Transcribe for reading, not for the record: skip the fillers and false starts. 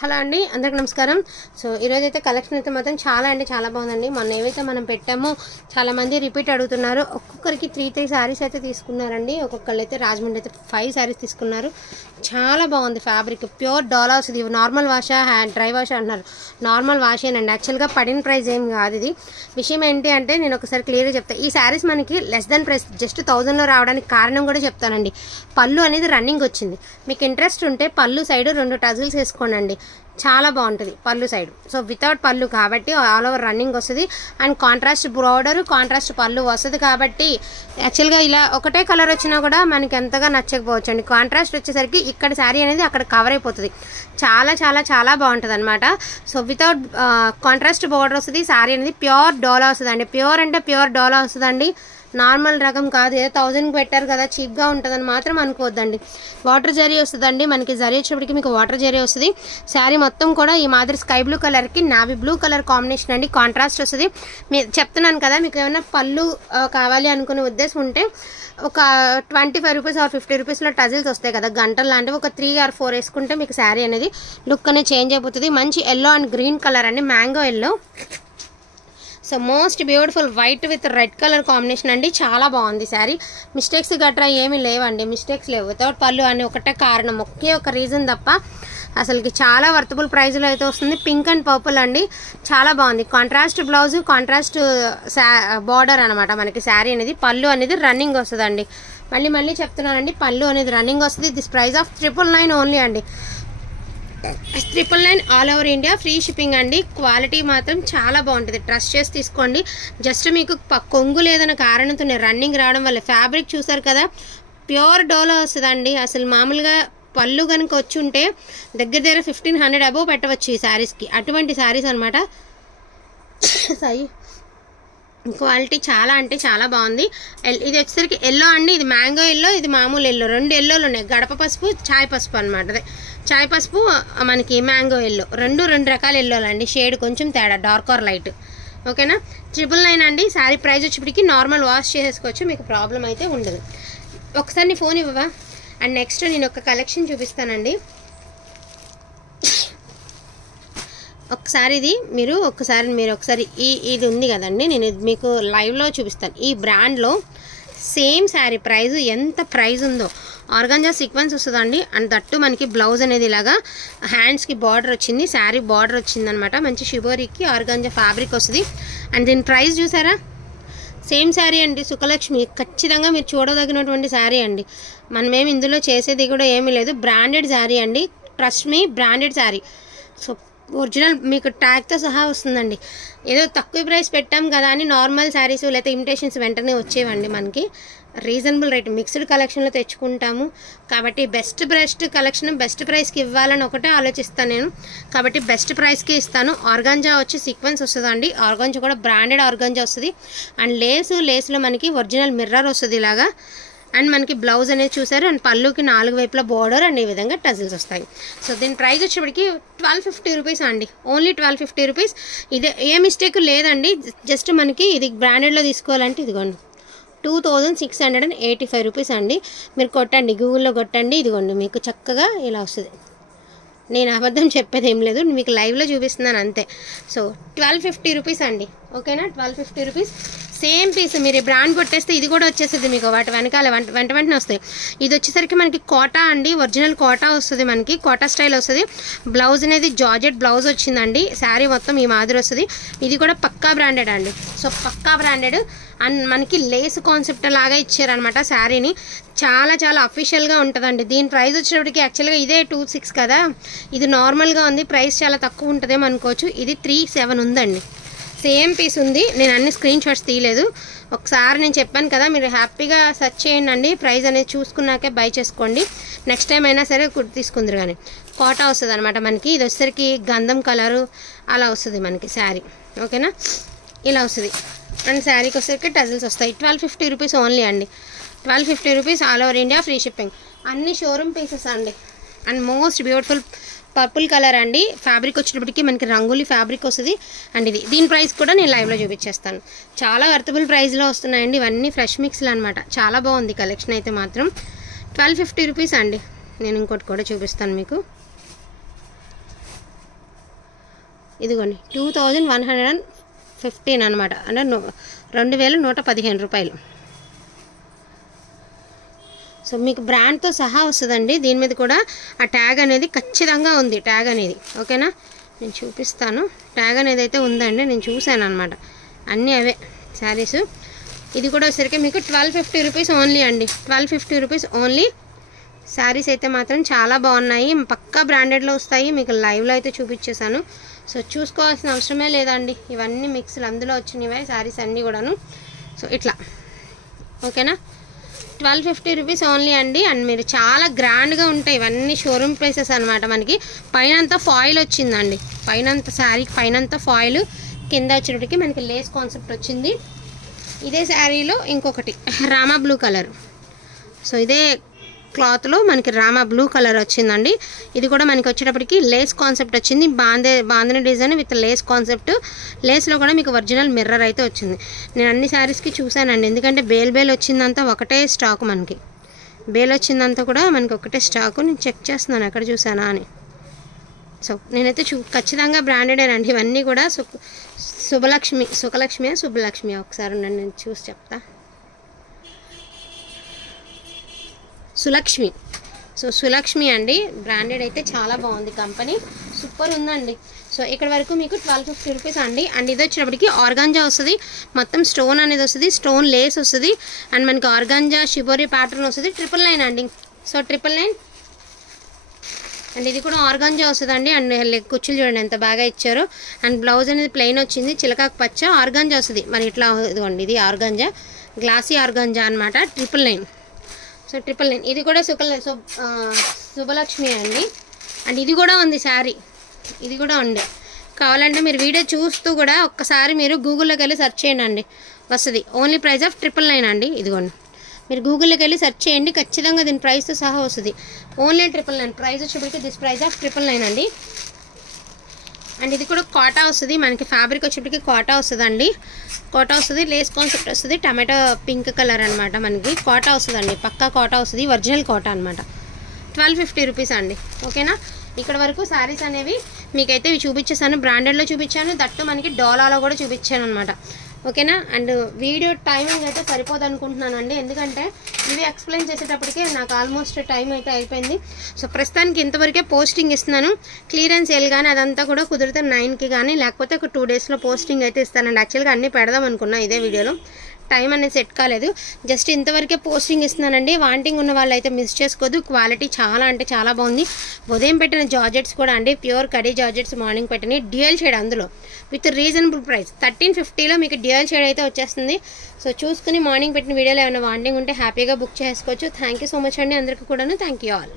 Hello అండి, అందరికీ నమస్కారం. సో ఈరోజైతే కలెక్షన్ అయితే మాత్రం చాలా బాగుందండి. మొన్న ఏవైతే మనం పెట్టామో చాలామంది రిపీట్ అడుగుతున్నారు. ఒక్కొక్కరికి 3 శారీస్ అయితే తీసుకున్నారండి. ఒక్కొక్కళ్ళు అయితే రాజమండ్రి అయితే 5 శారీస్ తీసుకున్నారు. చాలా బాగుంది ఫ్యాబ్రిక్, ప్యూర్ డాలర్స్. ఇది నార్మల్ వాషా, డ్రై వాష్ అంటున్నారు. నార్మల్ వాషేనండి. యాక్చువల్గా పడిన ప్రైస్ ఏం కాదు. ఇది విషయం ఏంటి అంటే నేను ఒకసారి క్లియర్గా చెప్తాను. ఈ శారీస్ మనకి లెస్ దెన్ ప్రైస్, జస్ట్ 1000లో రావడానికి కారణం కూడా చెప్తానండి. పళ్ళు అనేది రన్నింగ్ వచ్చింది. మీకు ఇంట్రెస్ట్ ఉంటే పళ్ళు సైడ్ 2 టజిల్స్ వేసుకోండి, చాలా బాగుంటుంది పళ్ళు సైడ్. సో వితౌట్ పళ్ళు కాబట్టి ఆల్ ఓవర్ రన్నింగ్ వస్తుంది. అండ్ కాంట్రాస్ట్ బ్రోడర్, కాంట్రాస్ట్ పళ్ళు వస్తుంది కాబట్టి యాక్చువల్గా ఇలా ఒకటే కలర్ వచ్చినా కూడా మనకి ఎంతగా నచ్చకపోవచ్చు అండి. కాంట్రాస్ట్ వచ్చేసరికి ఇక్కడ శారీ అనేది అక్కడ కవర్ అయిపోతుంది. చాలా బాగుంటుంది అనమాట. సో వితౌట్ కాంట్రాస్ట్ బోర్డర్ వస్తుంది. శారీ అనేది ప్యూర్ డోలా వస్తుంది అండి. ప్యూర్ అంటే ప్యూర్ డోలా వస్తుందండి. నార్మల్ రకం కాదు. ఏదో 1000కి పెట్టారు కదా చీప్గా ఉంటుందని మాత్రం అనుకోవద్దండి. వాటర్ జరీ వస్తుందండి. మనకి జరీ వచ్చేప్పటికి మీకు వాటర్ జరీ వస్తుంది. శారీ మొత్తం కూడా ఈ మాదిరి స్కై బ్లూ కలర్కి నావీ బ్లూ కలర్ కాంబినేషన్ అండి. కాంట్రాస్ట్ వస్తుంది. చెప్తున్నాను కదా, మీకు ఏమైనా పళ్ళు కావాలి అనుకునే ఉద్దేశం ఉంటే ఒక 25 రూపీస్ ఆర్ 50 రూపీస్లో టజిల్స్ వస్తాయి కదా, గంటలు లాంటివి ఒక 3 or 4 వేసుకుంటే మీకు శారీ అనేది లుక్ అనేది చేంజ్ అయిపోతుంది. మంచి ఎల్లో అండ్ గ్రీన్ కలర్ అండి, mango yellow. So most beautiful white with red colour combination అండి. చాలా బాగుంది శారీ. మిస్టేక్స్ గట్రా ఏమీ లేవండి, మిస్టేక్స్ లేవు. వితౌట్ పళ్ళు అని ఒకటే కారణం, ఒకే ఒక రీజన్ తప్ప అసలుకి చాలా వర్తబుల్ ప్రైస్లో అయితే వస్తుంది. పింక్ అండ్ పర్పుల్ అండి, చాలా బాగుంది. కాంట్రాస్ట్ బ్లౌజ్, కాంట్రాస్ట్ బార్డర్ అనమాట మనకి శారీ అనేది. పళ్ళు అనేది రన్నింగ్ వస్తుందండి. మళ్ళీ చెప్తున్నానండి, పళ్ళు అనేది రన్నింగ్ వస్తుంది. దిస్ ప్రైస్ ఆఫ్ 999 ఓన్లీ అండి. 999 all over India, free shipping అండి. క్వాలిటీ మాత్రం చాలా బాగుంటుంది, ట్రస్ట్ చేసి తీసుకోండి. జస్ట్ మీకు కొంగు లేదన్న కారణంతో రన్నింగ్ రావడం వల్ల ఫ్యాబ్రిక్ చూసారు కదా, ప్యూర్ డోలో వస్తుందండి. అసలు మామూలుగా పళ్ళు కనుక వచ్చి ఉంటే దగ్గర 1500 అబోవ్ పెట్టవచ్చు ఈ శారీస్కి. అటువంటి శారీస్ అనమాట. సాయి క్వాలిటీ చాలా అంటే చాలా బాగుంది. ఇది వచ్చేసరికి ఎల్లో అండి. ఇది మ్యాంగో ఎల్లో, ఇది మామూలు ఎల్లో. 2 ఎల్లోలు ఉన్నాయి. గడప పసుపు, చాయ్ పసుపు అనమాట. అదే చాయ్ పసుపు, మనకి మ్యాంగో ఎల్లో, 2 రకాల ఎల్లోలు అండి. షేడ్ కొంచెం తేడా, డార్క్ ఆర్ లైట్. ఓకేనా. 999 అండి. శారీ ప్రైస్ వచ్చేప్పటికి నార్మల్ వాష్ చేసేసుకోవచ్చు, మీకు ప్రాబ్లం అయితే ఉండదు. ఒకసారి నీ ఫోన్ ఇవ్వవా. అండ్ నెక్స్ట్ నేను ఒక కలెక్షన్ చూపిస్తానండి. ఒకసారి ఇది మీరు ఒకసారి ఇది ఉంది కదండి, నేను మీకు లైవ్లో చూపిస్తాను. ఈ బ్రాండ్లో సేమ్ శారీ ప్రైస్ ఎంత ప్రైస్ ఉందో. ఆర్గాంజా సీక్వెన్స్ వస్తుందండి. అండ్ దట్టు మనకి బ్లౌజ్ అనేది ఇలాగా హ్యాండ్స్కి బార్డర్ వచ్చింది, శారీ బార్డర్ వచ్చింది అనమాట. మంచి షిబోరికి ఆర్గాంజా ఫ్యాబ్రిక్ వస్తుంది. అండ్ దీని ప్రైస్ చూసారా, సేమ్ శారీ అండి. సుఖలక్ష్మి ఖచ్చితంగా మీరు చూడదగినటువంటి శారీ అండి. మనమేమి ఇందులో చేసేది కూడా ఏమీ లేదు. బ్రాండెడ్ శారీ అండి, trust me, branded sari. So original మీకు ట్యాగ్తో సహా వస్తుందండి. ఏదో తక్కువ ప్రైస్ పెట్టాం కదా అని నార్మల్ శారీస్ లేకపోతే ఇమిటేషన్స్ వెంటనే వచ్చేవండి. మనకి రీజనబుల్ రేట్, మిక్స్డ్ కలెక్షన్లో తెచ్చుకుంటాము కాబట్టి బెస్ట్ కలెక్షన్ బెస్ట్ ప్రైస్కి ఇవ్వాలని ఒకటే ఆలోచిస్తాను నేను. కాబట్టి బెస్ట్ ప్రైస్కి ఇస్తాను. ఆర్గాంజా వచ్చి సీక్వెన్స్ వస్తుందండి. ఆర్గాంజా కూడా బ్రాండెడ్ ఆర్గాంజా వస్తుంది. అండ్ లేస్లో మనకి ఒరిజినల్ మిర్రర్ వస్తుంది ఇలాగా. అండ్ మనకి బ్లౌజ్ అనేది చూసారు. అండ్ పళ్ళుకి 4 వైపులా బోర్డర్ అండ్ ఈ విధంగా టజిల్స్ వస్తాయి. సో దీని ప్రైస్ వచ్చేప్పటికి 1250 రూపీస్ అండి. Only 1250 rupees. ఇదే ఏ మిస్టేక్ లేదండి. జస్ట్ మనకి ఇది బ్రాండెడ్లో తీసుకోవాలంటే ఇదిగోండి 2685 రూపీస్ అండి. మీరు కొట్టండి, గూగుల్లో కొట్టండి, ఇదిగోండి మీకు చక్కగా ఇలా వస్తుంది. నేను అబద్ధం చెప్పేది ఏం లేదు, మీకు లైవ్లో చూపిస్తున్నాను అంతే. సో 1250 రూపీస్ అండి. ఓకేనా. 1250 రూపీస్ సేమ్ పీస్. మీరు ఈ బ్రాండ్ కొట్టేస్తే ఇది కూడా వచ్చేస్తుంది మీకు వాటి వెనకాల వెంటనే వస్తాయి. ఇది వచ్చేసరికి మనకి కోటా అండి, ఒరిజినల్ కోటా వస్తుంది. మనకి కోటా స్టైల్ వస్తుంది. బ్లౌజ్ అనేది జార్జెట్ బ్లౌజ్ వచ్చిందండి. శారీ మొత్తం ఈ మాదిరి వస్తుంది. ఇది కూడా పక్కా బ్రాండెడ్ అండి. సో పక్కా బ్రాండెడ్. అండ్ మనకి లేస్ కాన్సెప్ట్ లాగా ఇచ్చారనమాట శారీని. చాలా అఫీషియల్గా ఉంటుందండి. దీని ప్రైస్ వచ్చేటప్పటికి యాక్చువల్గా ఇదే 26 కదా, ఇది నార్మల్గా ఉంది. ప్రైస్ చాలా తక్కువ ఉంటుందేమో అనుకోవచ్చు. ఇది 37 ఉందండి. సేమ్ పీస్ ఉంది. నేను అన్ని స్క్రీన్ షాట్స్ తీయలేదు. ఒకసారి నేను చెప్పాను కదా, మీరు హ్యాపీగా సెర్చ్ చేయండి అండి. ప్రైస్ అనేది చూసుకున్నాకే బై చేసుకోండి. నెక్స్ట్ టైం అయినా సరే తీసుకుందరు. కానీ కోటా వస్తుంది అనమాట మనకి. ఇది వచ్చేసరికి గంధం కలరు అలా వస్తుంది మనకి శారీ. ఓకేనా, ఇలా వస్తుంది. అండ్ శారీకి వచ్చేసరికి టజిల్స్ వస్తాయి. 1250 రూపీస్ ఓన్లీ అండి. 1250 rupees all over India, free shipping. అన్ని షోరూమ్ పీసెస్ అండి. And most beautiful purple colour అండి. ఫ్యాబ్రిక్ వచ్చేటప్పటికి మనకి రంగోలీ ఫ్యాబ్రిక్ వస్తుంది. అండ్ దీని ప్రైస్ కూడా నేను లైవ్లో చూపించేస్తాను. చాలా వర్తబుల్ ప్రైస్లో వస్తున్నాయండి. ఇవన్నీ ఫ్రెష్ మిక్స్లు అనమాట. చాలా బాగుంది కలెక్షన్ అయితే మాత్రం. 1250 రూపీస్ అండి. నేను ఇంకోటి కూడా చూపిస్తాను మీకు. ఇదిగోండి 2115 అనమాట, అంటే 2115 రూపాయలు. సో మీకు బ్రాండ్తో సహా వస్తుందండి. దీని మీద కూడా ఆ ట్యాగ్ అనేది ఖచ్చితంగా ఉంది, ట్యాగ్ అనేది. ఓకేనా, నేను చూపిస్తాను. ట్యాగ్ అనేది అయితే ఉందండి, నేను చూశాను అనమాట. అన్నీ అవే శారీస్. ఇది కూడా వచ్చేసరికి మీకు 1250 రూపీస్ ఓన్లీ అండి, 1250 రూపీస్ ఓన్లీ. శారీస్ అయితే మాత్రం చాలా బాగున్నాయి, పక్కా బ్రాండెడ్లో వస్తాయి. మీకు లైవ్లో అయితే చూపించేశాను. సో చూసుకోవాల్సిన అవసరమే లేదండి, ఇవన్నీ మిక్స్లు అందులో వచ్చినవే శారీస్ అన్నీ కూడాను. సో ఇట్లా ఓకేనా, 1250 రూపీస్ ఓన్లీ అండి. అండ్ మీరు చాలా గ్రాండ్గా ఉంటాయి ఇవన్నీ, షోరూమ్ ప్రైసెస్ అనమాట. మనకి పైన అంతా ఫాయిల్ వచ్చిందండి, పైనంతా శారీకి పైనంతా ఫాయిల్, కింద వచ్చేటప్పటికి మనకి లేస్ కాన్సెప్ట్ వచ్చింది. ఇదే శారీలో ఇంకొకటి రామా బ్లూ కలర్. సో ఇదే క్లాత్లో మనకి రామా బ్లూ కలర్ వచ్చిందండి. ఇది కూడా మనకి వచ్చేటప్పటికి లేస్ కాన్సెప్ట్ వచ్చింది, bandhani design with lace concept. లేస్లో కూడా మీకు ఒరిజినల్ మిర్రర్ అయితే వచ్చింది. నేను అన్ని శారీస్కి చూశానండి, ఎందుకంటే బేల్ వచ్చిందంతా ఒకటే స్టాక్, మనకి బేల్ వచ్చిందంతా కూడా మనకి ఒకటే స్టాకు. నేను చెక్ చేస్తున్నాను ఎక్కడ చూసానా అని. సో నేనైతే ఖచ్చితంగా బ్రాండెడేనండి ఇవన్నీ కూడా. సుబ్బలక్ష్మి ఒకసారి నేను చూసి చెప్తా. సులక్ష్మి. సో సులక్ష్మి అండి, బ్రాండెడ్ అయితే చాలా బాగుంది, కంపెనీ సూపర్ ఉందండి. సో ఇక్కడ వరకు మీకు 1250 రూపీస్ అండి. అండ్ ఇది వచ్చేటప్పటికి ఆర్గాంజా వస్తుంది, మొత్తం స్టోన్ అనేది వస్తుంది, స్టోన్ లేస్ వస్తుంది. అండ్ మనకి ఆర్గాంజా షిబోరి ప్యాటర్న్ వస్తుంది, 999 అండి. సో 999. అండ్ ఇది కూడా ఆర్గాంజా వస్తుందండి. అండ్ కుచ్చులు చూడండి ఎంత బాగా ఇచ్చారు. అండ్ బ్లౌజ్ అనేది ప్లెయిన్ వచ్చింది, చిలకాకు పచ్చ ఆర్గాంజా వస్తుంది. మరి ఇట్లా ఇదిగోండి, ఇది ఆర్గాంజా, గ్లాసీ ఆర్గాంజా అనమాట, 999. సో 999. ఇది కూడా శుభలక్ష్మి అండి. అండ్ ఇది కూడా ఉంది శారీ, ఇది కూడా ఉంది. కావాలంటే మీరు వీడియో చూస్తూ కూడా ఒక్కసారి మీరు గూగుల్లోకి వెళ్ళి సెర్చ్ చేయండి అండి, వస్తుంది. ఓన్లీ ప్రైస్ ఆఫ్ 999 అండి. ఇదిగోండి, మీరు గూగుల్లోకి వెళ్ళి సెర్చ్ చేయండి, ఖచ్చితంగా దీని ప్రైస్తో సహా వస్తుంది. ఓన్లీ 999. ప్రైస్ వచ్చేప్పటికి దిస్ ప్రైస్ ఆఫ్ 999 అండి. అండ్ ఇది కూడా కోటా వస్తుంది మనకి, ఫ్యాబ్రిక్ వచ్చేప్పటికి కోటా వస్తుందండి, కోటా వస్తుంది, లేస్ కాన్సెప్ట్ వస్తుంది, టమాటో పింక్ కలర్ అనమాట. మనకి కోటా వస్తుందండి, పక్కా కోటా వస్తుంది, ఒరిజినల్ కోటా అనమాట. 1250 రూపీస్ అండి. ఓకేనా, ఇక్కడ వరకు శారీస్ అనేవి మీకైతే ఇవి చూపించేసాను, బ్రాండెడ్లో చూపించాను, దట్టు మనకి డోలాలో కూడా చూపించాను అనమాట. ఓకేనా, అండ్ వీడియో టైమింగ్ అయితే సరిపోదు అనుకుంటున్నానండి, ఎందుకంటే ఇవి ఎక్స్ప్లెయిన్ చేసేటప్పటికే నాకు ఆల్మోస్ట్ టైం అయితే అయిపోయింది. సో ప్రస్తుతానికి ఇంతవరకే పోస్టింగ్ ఇస్తున్నాను. క్లియరెన్స్ సేల్ కానీ అదంతా కూడా కుదిరితే 9కి కానీ లేకపోతే ఒక 2 డేస్లో పోస్టింగ్ అయితే ఇస్తానండి. యాక్చువల్గా అన్నీ పెడదాం అనుకున్నా ఇదే వీడియోలో, టైం అనేది సెట్ కాలేదు. జస్ట్ ఇంతవరకే పోస్టింగ్ ఇస్తున్నానండి. వాంటింగ్ ఉన్న వాళ్ళు అయితే మిస్ చేసుకోవద్దు. క్వాలిటీ చాలా అంటే చాలా బాగుంది. ఉదయం పెట్టిన జార్జెట్స్ కూడా అండి, ప్యూర్ కడీ జార్జెట్స్ మార్నింగ్ పెట్టిన డ్యూయల్ షేడ్, అందులో విత్ రీజనబుల్ ప్రైస్ 1350లో మీకు డ్యూయల్ షేడ్ అయితే వచ్చేస్తుంది. సో చూసుకుని మార్నింగ్ పెట్టిన వీడియోలో ఏమైనా వాంటింగ్ ఉంటే హ్యాపీగా బుక్ చేసుకోవచ్చు. థ్యాంక్ యూ సో మచ్ అండి అందరికీ కూడాను. Thank you all.